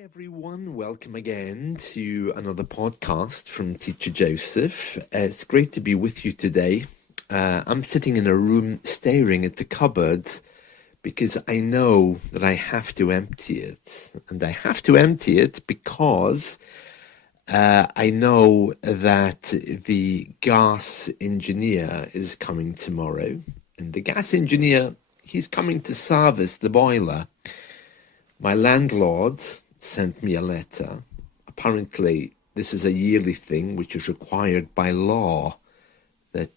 Hi everyone, welcome again to another podcast from Teacher Joseph. It's great to be with you today. I'm sitting in a room staring at the cupboard because I know that I have to empty it. And I have to empty it because I know that the gas engineer is coming tomorrow. And the gas engineer, he's coming to service the boiler. My landlord sent me a letter. Apparently, this is a yearly thing which is required by law, that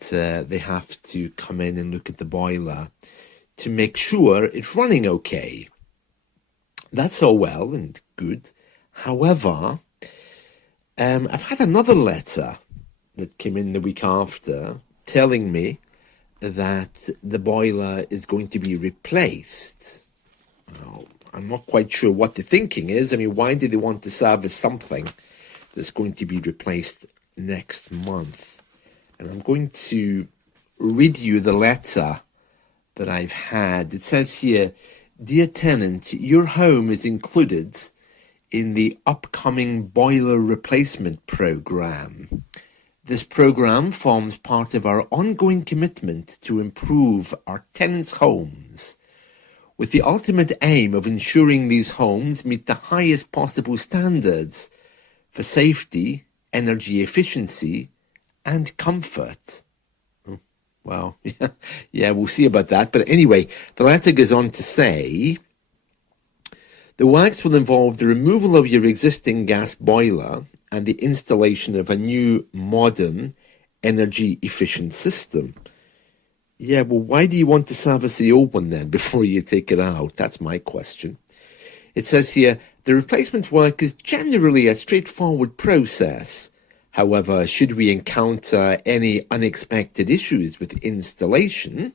they have to come in and look at the boiler to make sure it's running okay. That's all well and good. However, I've had another letter that came in the week after telling me that the boiler is going to be replaced. Well, I'm not quite sure what the thinking is. I mean, why do they want to service something that's going to be replaced next month? And I'm going to read you the letter that I've had. It says here, "Dear tenant, your home is included in the upcoming boiler replacement program. This program forms part of our ongoing commitment to improve our tenants' homes, with the ultimate aim of ensuring these homes meet the highest possible standards for safety, energy efficiency, and comfort." Well, yeah, we'll see about that. But anyway, the letter goes on to say, "The works will involve the removal of your existing gas boiler and the installation of a new, modern, energy-efficient system." Yeah, well, why do you want to service the old one then before you take it out? That's my question. It says here, "The replacement work is generally a straightforward process. However, should we encounter any unexpected issues with installation,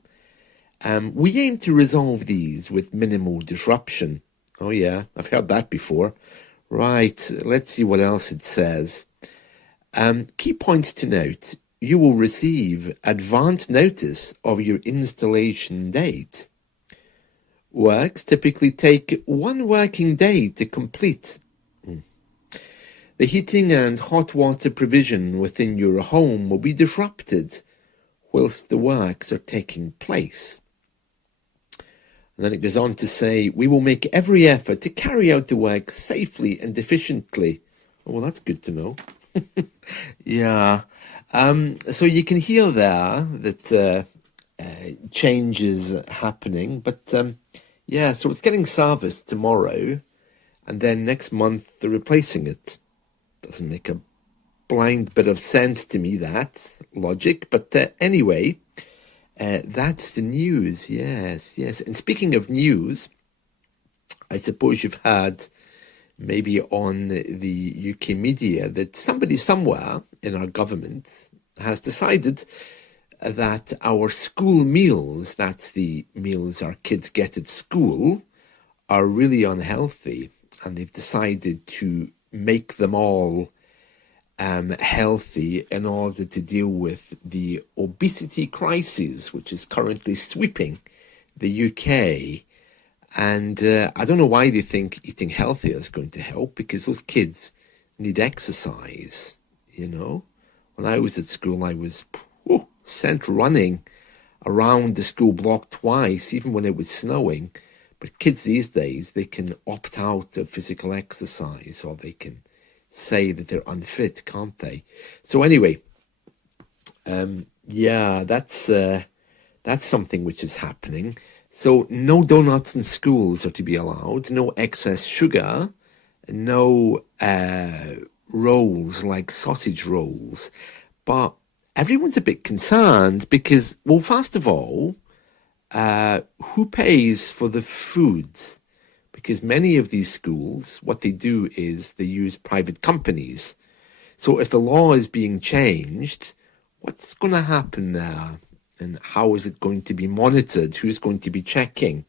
we aim to resolve these with minimal disruption." Oh yeah, I've heard that before. Right, let's see what else it says. Key points to note. You will receive advance notice of your installation date. Works typically take 1 working day to complete. The heating and hot water provision within your home will be disrupted whilst the works are taking place. And then it goes on to say, "We will make every effort to carry out the work safely and efficiently." Oh, well, that's good to know. Yeah. So you can hear there that change is happening. But yeah, so it's getting serviced tomorrow. And then next month they're replacing it. Doesn't make a blind bit of sense to me, that logic. But anyway, that's the news. Yes. And speaking of news, I suppose you've heard maybe on the UK media that somebody somewhere in our government has decided that our school meals, that's the meals our kids get at school, are really unhealthy. And they've decided to make them all healthy in order to deal with the obesity crisis, which is currently sweeping the UK. And I don't know why they think eating healthier is going to help, because those kids need exercise, you know. When I was at school, I was sent running around the school block twice, even when it was snowing. But kids these days, they can opt out of physical exercise, or they can say that they're unfit, can't they? So anyway, yeah, that's something which is happening. So no donuts in schools are to be allowed, no excess sugar, no rolls like sausage rolls. But everyone's a bit concerned because, well, first of all, who pays for the food? Because many of these schools, what they do is they use private companies. So if the law is being changed, what's going to happen there? And how is it going to be monitored? Who's going to be checking?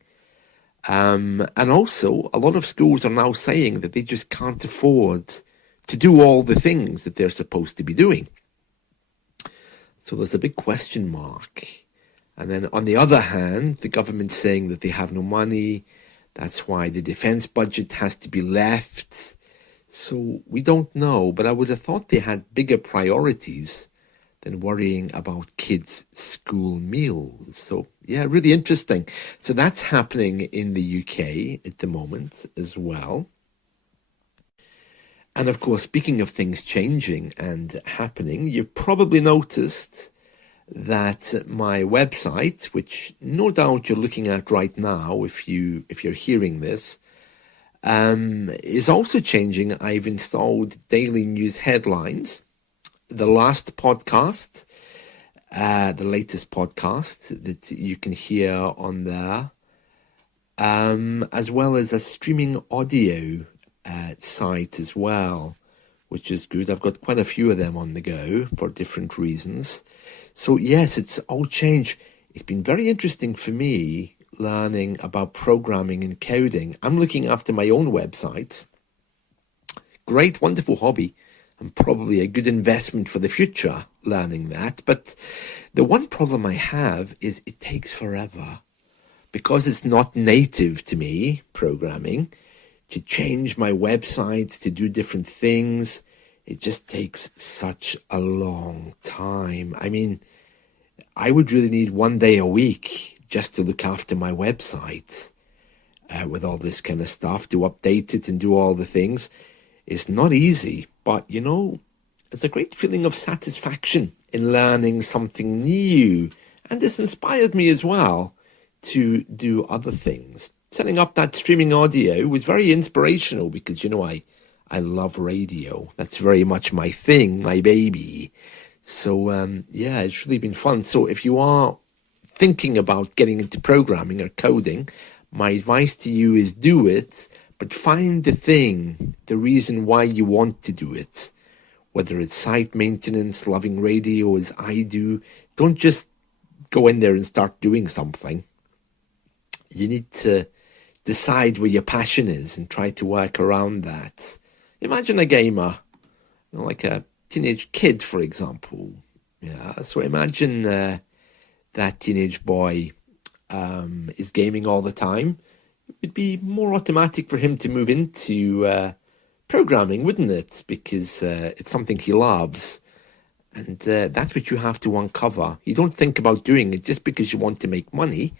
And also, a lot of schools are now saying that they just can't afford to do all the things that they're supposed to be doing. So there's a big question mark. And then on the other hand, the government's saying that they have no money, That's why the defense budget has to be left. So we don't know, but I would have thought they had bigger priorities than worrying about kids' school meals. So yeah, really interesting. So that's happening in the UK at the moment as well. And of course, speaking of things changing and happening, you've probably noticed that my website, which no doubt you're looking at right now if you're hearing this, is also changing. I've installed daily news headlines. The last podcast, the latest podcast that you can hear on there, as well as a streaming audio site as well, which is good. I've got quite a few of them on the go for different reasons. So yes, it's all changed. It's been very interesting for me learning about programming and coding. I'm looking after my own websites. Great, wonderful hobby, and probably a good investment for the future, learning that. But the one problem I have is it takes forever. Because it's not native to me, programming, to change my websites, to do different things, it just takes such a long time. I mean, I would really need 1 day a week just to look after my website with all this kind of stuff, to update it and do all the things. It's not easy, but you know, it's a great feeling of satisfaction in learning something new. And this inspired me as well to do other things. Setting up that streaming audio was very inspirational because, you know, I love radio. That's very much my thing, my baby. So, yeah, it's really been fun. So if you are thinking about getting into programming or coding, my advice to you is do it, but find the thing, the reason why you want to do it. Whether it's site maintenance, loving radio as I do, don't just go in there and start doing something. You need to decide where your passion is and try to work around that. Imagine a gamer, you know, like a teenage kid, for example. Yeah, so imagine that teenage boy is gaming all the time. It would be more automatic for him to move into programming, wouldn't it? Because it's something he loves. And that's what you have to uncover. You don't think about doing it just because you want to make money.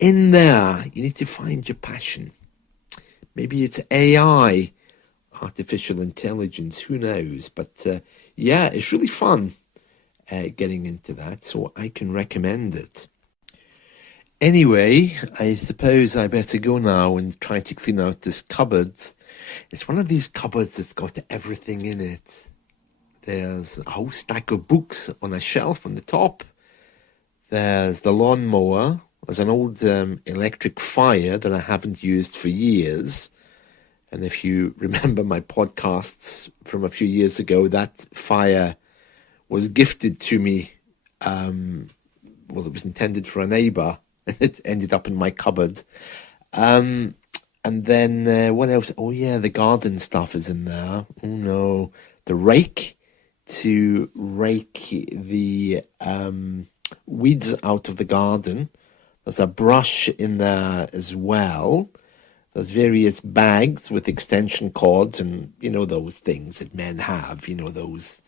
In there, you need to find your passion. Maybe it's AI, artificial intelligence, who knows? But yeah, it's really fun getting into that, so I can recommend it. Anyway, I suppose I better go now and try to clean out this cupboard. It's one of these cupboards that's got everything in it. There's a whole stack of books on a shelf on the top. There's the lawnmower. There's an old electric fire that I haven't used for years. And if you remember my podcasts from a few years ago, that fire was gifted to me. Well, it was intended for a neighbour, and it ended up in my cupboard. And then what else? Oh, yeah, the garden stuff is in there. Oh, no. The rake to rake the weeds out of the garden. There's a brush in there as well. There's various bags with extension cords and, you know, those things that men have, you know, those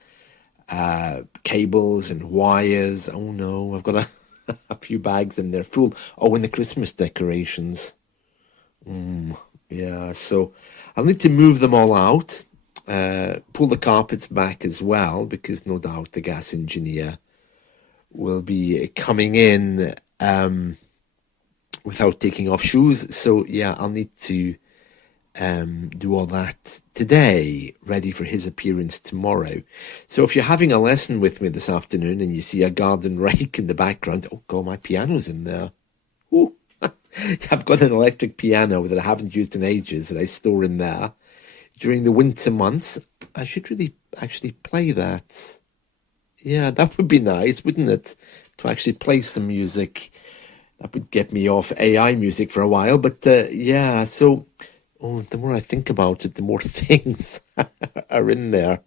cables and wires. Oh, no, I've got a few bags in there full. Oh, and the Christmas decorations. Yeah, so I'll need to move them all out, pull the carpets back as well, because no doubt the gas engineer will be coming in without taking off shoes. So yeah, I'll need to do all that today, ready for his appearance tomorrow. So if you're having a lesson with me this afternoon and you see a garden rake in the background, oh God, my piano's in there. Ooh. I've got an electric piano that I haven't used in ages that I store in there. During the winter months, I should really actually play that. Yeah, that would be nice, wouldn't it? To actually play some music. That would get me off AI music for a while. But yeah, so the more I think about it, the more things are in there.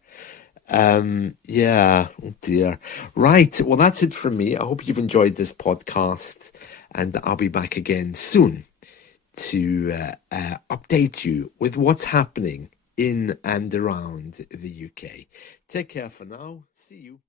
Yeah, oh dear. Right, well, that's it from me. I hope you've enjoyed this podcast, and I'll be back again soon to update you with what's happening in and around the UK. Take care for now. See you.